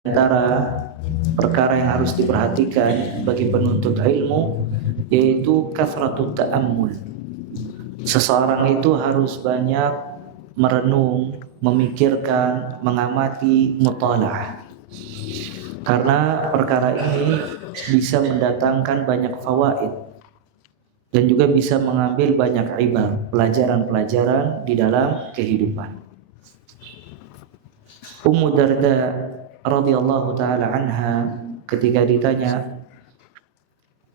Antara perkara yang harus diperhatikan bagi penuntut ilmu yaitu kathratut ta'ammul. Seseorang itu harus banyak merenung, memikirkan, mengamati, mutalaah. Karena perkara ini bisa mendatangkan banyak fawaid dan juga bisa mengambil banyak ibar, pelajaran-pelajaran di dalam kehidupan. Ummu Darda radhiyallahu taala anha ketika ditanya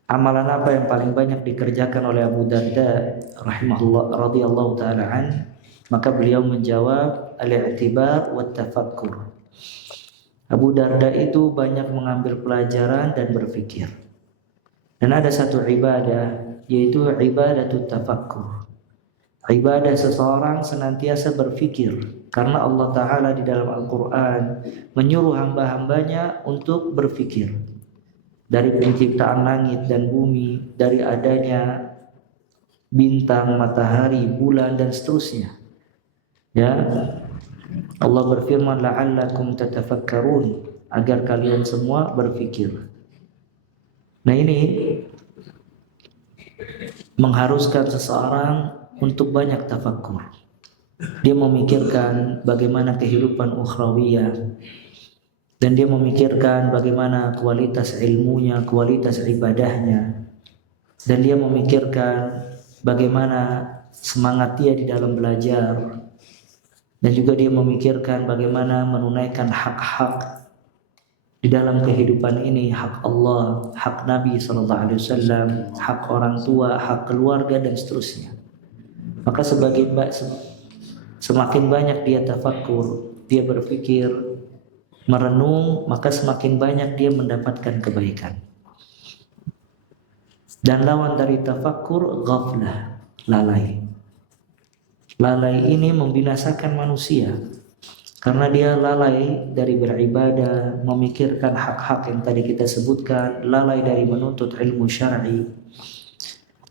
amalan apa yang paling banyak dikerjakan oleh Abu Darda rahimahullah radhiyallahu taala an, maka beliau menjawab al-i'tibar wa tafakkur. Abu Darda itu banyak mengambil pelajaran dan berpikir. Dan ada satu ibadah yaitu ibadatut tafakkur. Ibadah seseorang senantiasa berpikir, karena Allah Ta'ala di dalam Al-Quran menyuruh hamba-hambanya untuk berpikir. Dari penciptaan langit dan bumi, dari adanya bintang, matahari, bulan dan seterusnya. Ya, Allah berfirman la'allakum tatafakkarun, agar kalian semua berpikir. Nah, ini mengharuskan seseorang untuk banyak tafakkur. Dia memikirkan bagaimana kehidupan ukhrawiyah, dan dia memikirkan bagaimana kualitas ilmunya, kualitas ibadahnya, dan dia memikirkan bagaimana semangat dia di dalam belajar, dan juga dia memikirkan bagaimana menunaikan hak-hak di dalam kehidupan ini, hak Allah, hak Nabi SAW, hak orang tua, hak keluarga dan seterusnya. Maka semakin banyak dia tafakkur, dia berpikir, merenung, maka semakin banyak dia mendapatkan kebaikan. Dan lawan dari tafakkur ghaflah, lalai. Lalai ini membinasakan manusia, karena dia lalai dari beribadah, memikirkan hak-hak yang tadi kita sebutkan, lalai dari menuntut ilmu syar'i,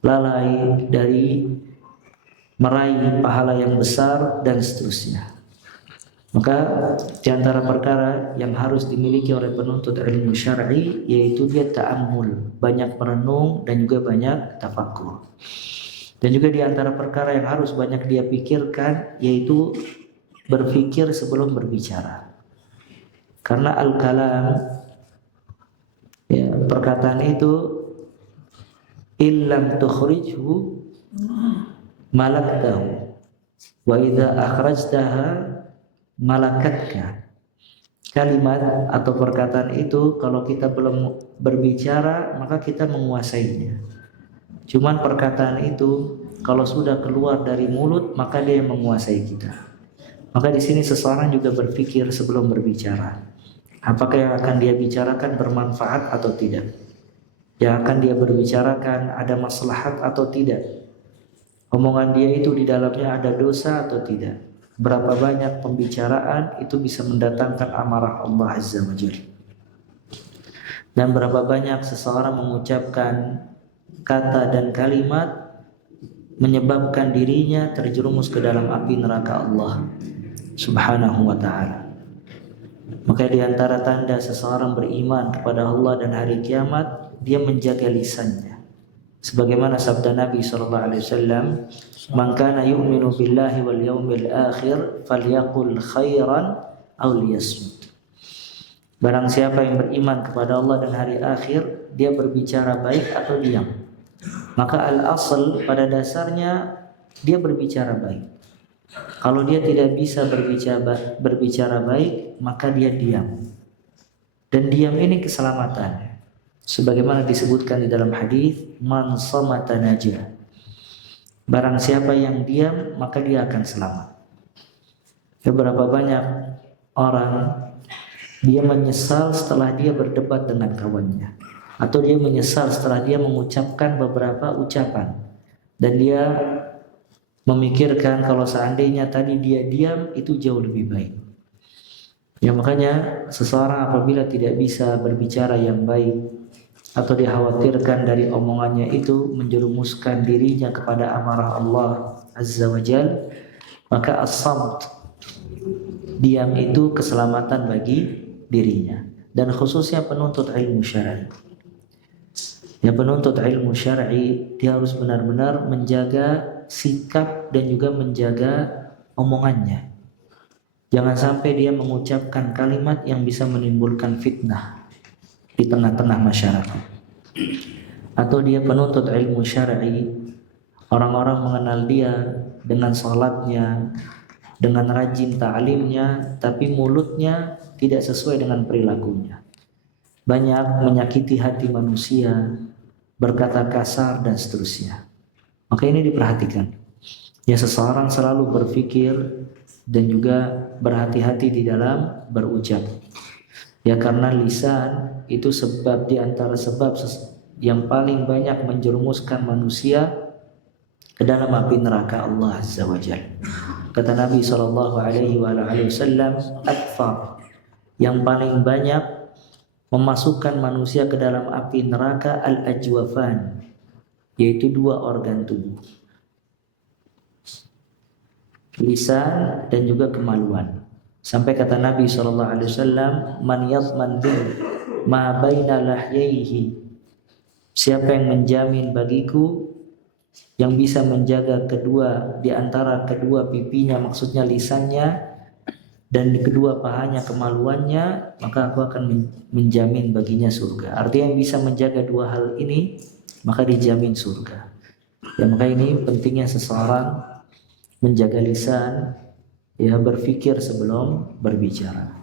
lalai dari meraih pahala yang besar dan seterusnya. Maka di antara perkara yang harus dimiliki oleh penuntut ilmu syar'i yaitu dia ta'ammul, banyak merenung dan juga banyak tafakkur. Dan juga di antara perkara yang harus banyak dia pikirkan yaitu berpikir sebelum berbicara. Karena al-kalam, ya, perkataan itu illam tukhrijhu malaktahu wa idza akhrajtaha malakatka. Kalimat atau perkataan itu kalau kita belum berbicara maka kita menguasainya. Cuman perkataan itu kalau sudah keluar dari mulut maka dia yang menguasai kita. Maka di sini seseorang juga berpikir sebelum berbicara. Apakah yang akan dia bicarakan bermanfaat atau tidak? Yang akan dia berbicarakan ada maslahat atau tidak? Omongan dia itu di dalamnya ada dosa atau tidak? Berapa banyak pembicaraan itu bisa mendatangkan amarah Allah Azza wa Jalla. Dan berapa banyak seseorang mengucapkan kata dan kalimat menyebabkan dirinya terjerumus ke dalam api neraka Allah Subhanahu wa ta'ala. Maka di antara tanda seseorang beriman kepada Allah dan hari kiamat, dia menjaga lisannya. Sebagaimana sabda Nabi SAW, "Man kana yu'minu billahi wal yawmil akhir falyaqul khairan aw liyasmut." Barang siapa yang beriman kepada Allah dan hari akhir, dia berbicara baik atau diam. Maka al-asl pada dasarnya dia berbicara baik. Kalau dia tidak bisa berbicara baik, maka dia diam. Dan diam ini keselamatan. Sebagaimana disebutkan di dalam hadis, man samata najah. Barang siapa yang diam, maka dia akan selamat. Beberapa banyak orang dia menyesal setelah dia berdebat dengan kawannya, atau dia menyesal setelah dia mengucapkan beberapa ucapan, dan dia memikirkan kalau seandainya tadi dia diam itu jauh lebih baik. Ya, makanya seseorang apabila tidak bisa berbicara yang baik atau dikhawatirkan dari omongannya itu menjerumuskan dirinya kepada amarah Allah Azza wa Jal, maka as-samt, diam itu keselamatan bagi dirinya, dan khususnya penuntut ilmu syar'i. Ya, penuntut ilmu syar'i dia harus benar-benar menjaga sikap dan juga menjaga omongannya. Jangan sampai dia mengucapkan kalimat yang bisa menimbulkan fitnah di tengah-tengah masyarakat. Atau dia penuntut ilmu syar'i, orang-orang mengenal dia dengan salatnya, dengan rajin ta'limnya, tapi mulutnya tidak sesuai dengan perilakunya. Banyak menyakiti hati manusia, berkata kasar dan seterusnya. Maka ini diperhatikan. Ya, seseorang selalu berpikir dan juga berhati-hati di dalam berucap. Ya, karena lisan itu sebab di antara sebab yang paling banyak menjerumuskan manusia ke dalam api neraka Allah Azza wa Jalla. Kata Nabi SAW, akfar, yang paling banyak memasukkan manusia ke dalam api neraka al-ajwafan, yaitu dua organ tubuh, lisan dan juga kemaluan. Sampai kata Nabi SAW, man yadman bil ma baina lahyaihi, siapa yang menjamin bagiku, yang bisa menjaga kedua di antara kedua pipinya, maksudnya lisannya, dan di kedua pahanya kemaluannya, maka aku akan menjamin baginya surga. Artinya yang bisa menjaga dua hal ini, maka dijamin surga. Ya, maka ini pentingnya seseorang menjaga lisan, ya, berpikir sebelum berbicara.